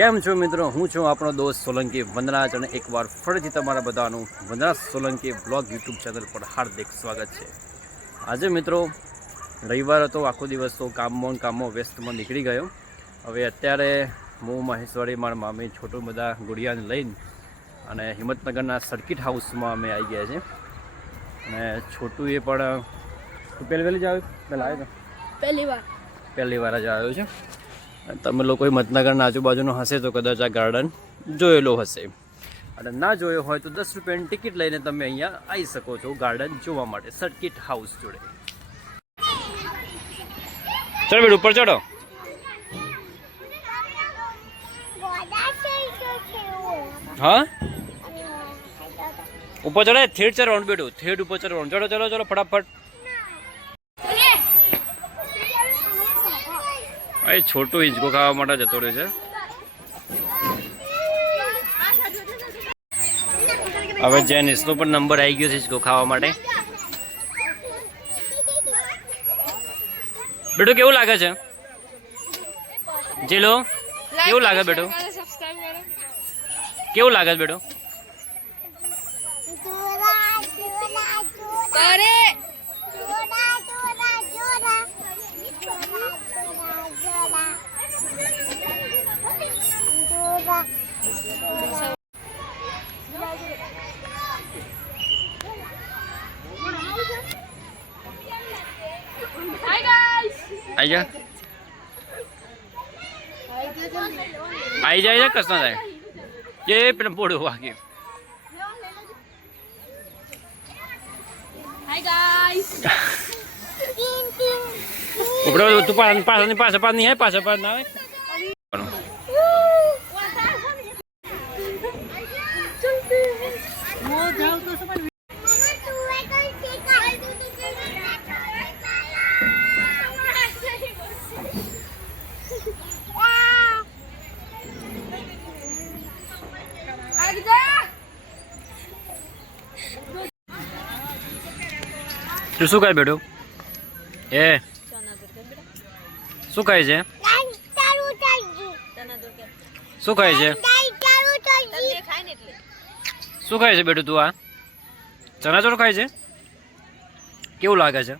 કેમ છો મિત્રો? હું છું આપણો દોસ્ત સોલંકી વંદરાજ અને એકવાર ફરીથી તમારા બધાનું વંદરાજ સોલંકી બ્લોગ યુટ્યુબ ચેનલ પર હાર્દિક સ્વાગત છે। આજે મિત્રો રવિવાર હતો, આખો દિવસ તો કામમાં વ્યસ્તમાં નીકળી ગયો। હવે અત્યારે હું મહેશ્વરી, મારા મામી, છોટું બધા ગુડિયાને લઈને અને હિંમતનગરના સર્કિટ હાઉસમાં અમે આવી ગયા છે। અને છોટું એ પણ પહેલી જ આવ્યો, પહેલી વાર જ આવ્યો છે। તમે લોકો હિંમતનગરના આજુબાજુનો હશે તો કદાચ આ ગાર્ડન જોયેલો હશે, અને ના જોયો હોય તો 10 રૂપિયાની ટિકિટ લઈને તમે અહીંયા આવી શકો છો ગાર્ડન જોવા માટે સર્કિટ હાઉસ જોડે। ચલો બેડ ઉપર ચડો। હા ઉપર ચડે, થેડ ચડવાનું બેડું, થેડ ઉપર ચડવાનું। ચલો ચલો ચલો ફટાફટ। એ છોટું હિંચકો ખાવા માટે જતો રહે છે। હવે જેનિસનો પણ નંબર આવી ગયો છે હિંચકો ખાવા માટે। બેટો કેવું લાગે છે? જેલો કેવું લાગે બેટો? કેવું લાગે બેટો? आई जाए कसना जाए ये पेन पोड़ो आगे। हाय गाइस ऊपर तू पास नहीं है, पास ना है। તું શું ખાય બેટો? એ શું ખાય છે? શું ખાય છે? શું ખાય છે બેટું તું? આ ચણાચોર ખાય છે? કેવું લાગે છે?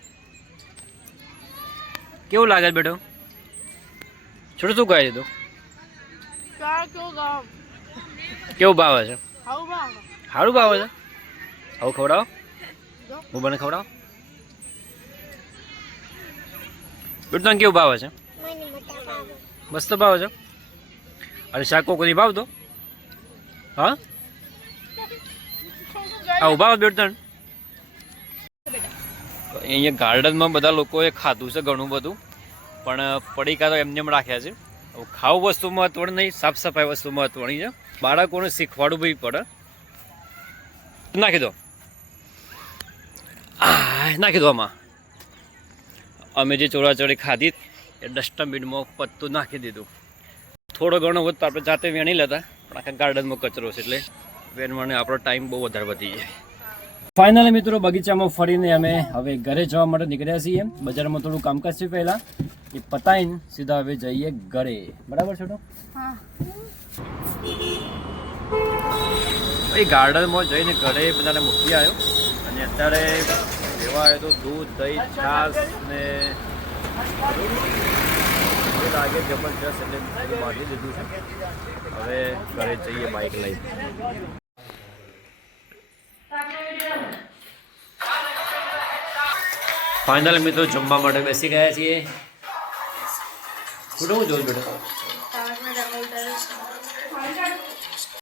કેવું લાગે છે બેટો? છોટું શું ખાય છે તું? કેવું ભાવે છે? સારું ભાવે છે? આવું ખવડાવો, હું બને ખવડાવો બેટું। તને કેવું ભાવે છે? મસ્ત ભાવે છે? અરે શાક કોકરી ભાવ તો હા આવું ભાવે બેટું તને? અહીંયા ગાર્ડનમાં બધા લોકોએ ખાધું છે ઘણું બધું, પણ પડીકા તો એમને એમ રાખ્યા છે। ખાવું વસ્તુ મહત્વની નહીં, સાફ સફાઈ વસ્તુ મહત્વની છે। બાળકોને શીખવાડવું બી પડે। નાખી દો, નાખી દો આમાં। અમે જે ચોરાચોરી ખાધી એ ડસ્ટબિનમાં પત્તું નાખી દીધું। થોડો ઘણો વધતો આપણે જાતે વેણી લેતા, પણ આખા ગાર્ડનમાં કચરો છે એટલે વેણવાનો આપણો ટાઈમ બહુ વધારે વધી જાય। ફાઇનલી મિત્રો બગીચામાં ફરીને અમે હવે ઘરે જવા માટે નીકળ્યા છીએ। બજારમાં થોડું કામકાજ છે પહેલાં, એ પતાવીને સીધા હવે જઈએ ઘરે। બરાબર છોટો? એ ગાર્ડનમાં જઈને ઘરે બધાને મૂકી આવ્યો, અને અત્યારે લેવા આવ્યો તો દૂધ, દહીં, છાશ ને લાગે જબરજસ્ત, એટલે બાંધી દીધું છે। હવે ઘરે જઈએ બાઇક લઈને। ફાઇનલ મિત્રો જમવા માટે બેસી ગયા છીએ। શું જોઉં બેટો?